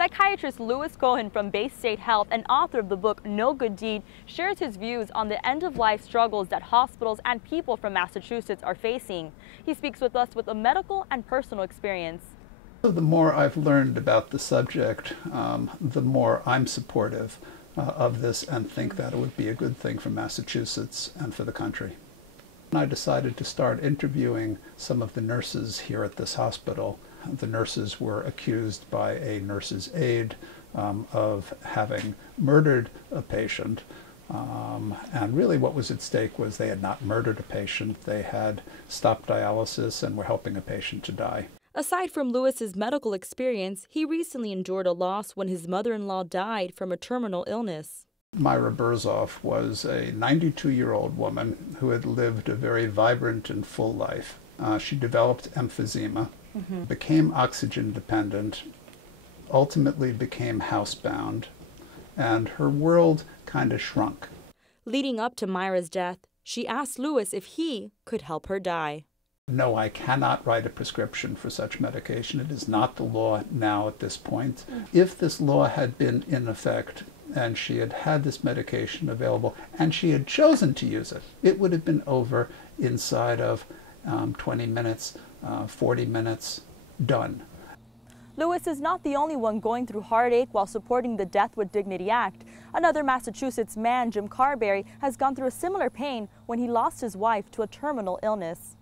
Psychiatrist Louis Cohen from Baystate Health and author of the book No Good Deed shares his views on the end-of-life struggles that hospitals and people from Massachusetts are facing. He speaks with us with a medical and personal experience. The more I've learned about the subject, the more I'm supportive of this and think that it would be a good thing for Massachusetts and for the country. I decided to start interviewing some of the nurses here at this hospital. The nurses were accused by a nurse's aide of having murdered a patient. And really what was at stake was they had not murdered a patient. They had stopped dialysis and were helping a patient to die. Aside from Louis's medical experience, he recently endured a loss when his mother-in-law died from a terminal illness. Myra Burzoff was a 92-year-old woman who had lived a very vibrant and full life. She developed emphysema, became oxygen dependent, ultimately became housebound, and her world kind of shrunk. Leading up to Myra's death, she asked Louis if he could help her die. No, I cannot write a prescription for such medication. It is not the law now at this point. If this law had been in effect and she had had this medication available and she had chosen to use it, it would have been over inside of 20 minutes, 40 minutes, done. Louis is not the only one going through heartache while supporting the Death with Dignity Act. Another Massachusetts man, Jim Carberry, has gone through a similar pain when he lost his wife to a terminal illness.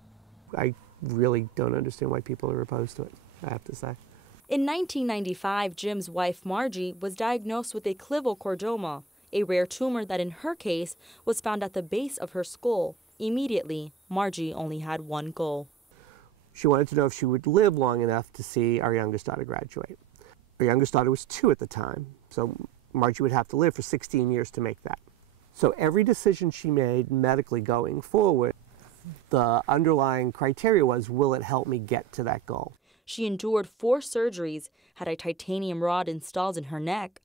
I really don't understand why people are opposed to it, I have to say. In 1995, Jim's wife, Margie, was diagnosed with a clival a rare tumor that in her case was found at the base of her skull. Immediately, Margie only had one goal. She wanted to know if she would live long enough to see our youngest daughter graduate. Our youngest daughter was 2 at the time, so Margie would have to live for 16 years to make that. So every decision she made medically going forward, the underlying criteria was, will it help me get to that goal? She endured 4 surgeries, had a titanium rod installed in her neck,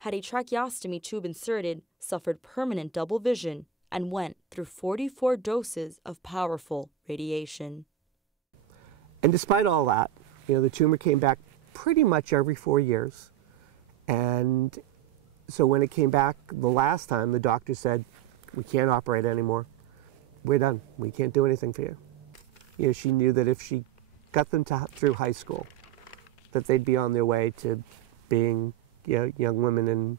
had a tracheostomy tube inserted, suffered permanent double vision, and went through 44 doses of powerful radiation. And despite all that, the tumor came back pretty much every 4 years. And so when it came back the last time, the doctor said, we can't operate anymore. We're done. We can't do anything for you. She knew that if she got them through high school, that they'd be on their way to being young women and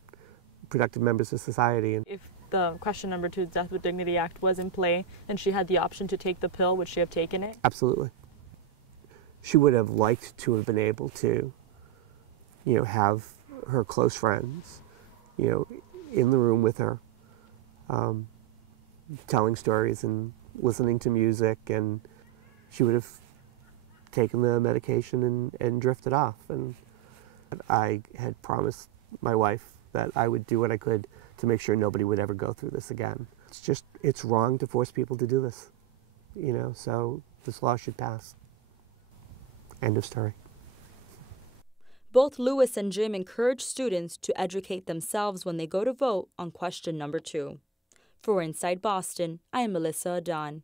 productive members of society. And if the question number 2, Death with Dignity Act, was in play and she had the option to take the pill, would she have taken it? Absolutely. She would have liked to have been able to, have her close friends, in the room with her, telling stories and listening to music, and she would have taken the medication and drifted off. And I had promised my wife that I would do what I could to make sure nobody would ever go through this again. It's wrong to force people to do this, so this law should pass. End of story. Both Louis and Jim encourage students to educate themselves when they go to vote on question number 2. For Inside Boston, I am Melissa Adan.